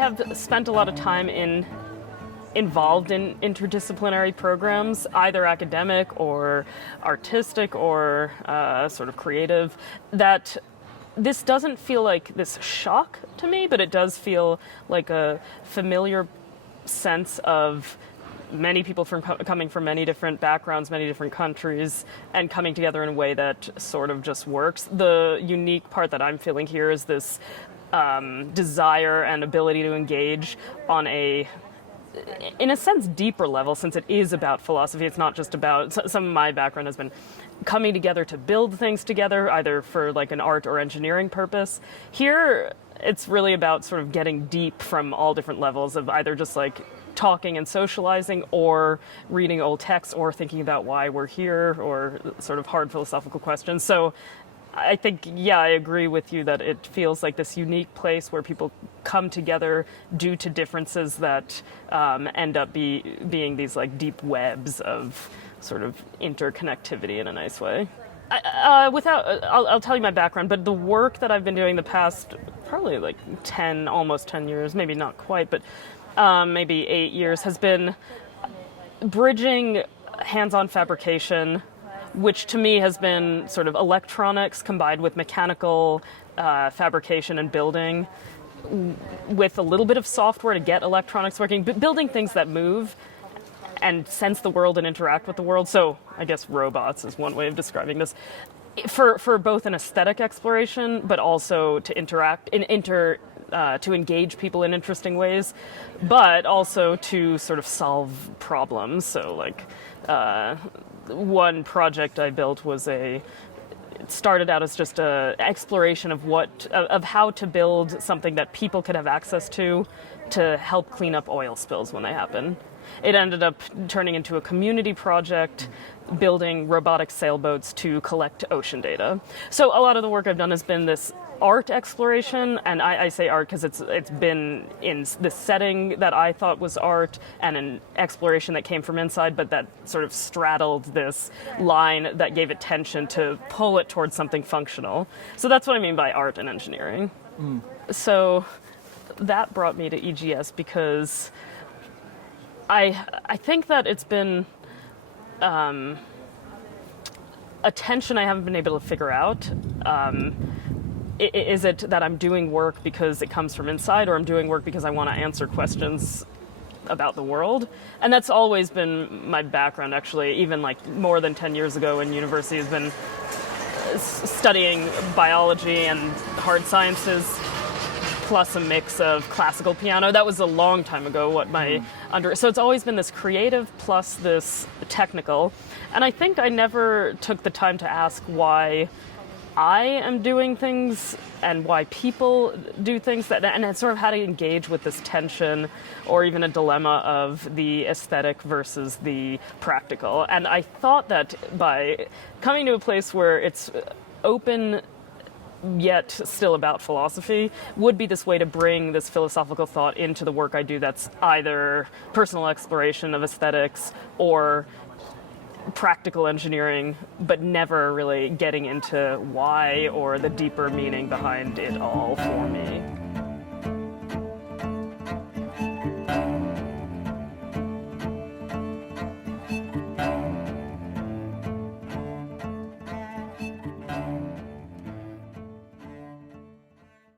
have spent a lot of time involved in interdisciplinary programs, either academic or artistic or sort of creative, that this doesn't feel like this shock to me, but it does feel like a familiar sense of many people coming from many different backgrounds, many different countries, and coming together in a way that sort of just works. The unique part that I'm feeling here is this desire and ability to engage on in a sense, deeper level, since it is about philosophy. It's not just about, some of my background has been coming together to build things together, either for like an art or engineering purpose. Here, it's really about sort of getting deep from all different levels of either just like talking and socializing, or reading old texts, or thinking about why we're here, or sort of hard philosophical questions. So I think, yeah, I agree with you that it feels like this unique place where people come together due to differences that end up being these like deep webs of sort of interconnectivity in a nice way. I'll tell you my background, but the work that I've been doing the past probably like almost 10 years, maybe not quite, but maybe 8 years, has been bridging hands-on fabrication, which to me has been sort of electronics combined with mechanical fabrication and building, with a little bit of software to get electronics working, but building things that move and sense the world and interact with the world. So I guess robots is one way of describing this, for both an aesthetic exploration, but also to to engage people in interesting ways, but also to sort of solve problems. So like one project I built it started out as just an exploration of how to build something that people could have access to help clean up oil spills when they happen. It ended up turning into a community project, building robotic sailboats to collect ocean data. So a lot of the work I've done has been this art exploration, and I say art because it's been in the setting that I thought was art, and an exploration that came from inside, but that sort of straddled this line that gave it tension to pull it towards something functional. So that's what I mean by art and engineering. So that brought me to EGS because I think that it's been a tension I haven't been able to figure out. Is it that I'm doing work because it comes from inside, or I'm doing work because I want to answer questions about the world? And that's always been my background, actually. Even like more than 10 years ago in university, has been studying biology and hard sciences, plus a mix of classical piano. That was a long time ago, so it's always been this creative plus this technical. And I think I never took the time to ask why I am doing things and why people do things, and sort of how to engage with this tension or even a dilemma of the aesthetic versus the practical. And I thought that by coming to a place where it's open yet still about philosophy would be this way to bring this philosophical thought into the work I do, that's either personal exploration of aesthetics or practical engineering, but never really getting into why or the deeper meaning behind it all for me.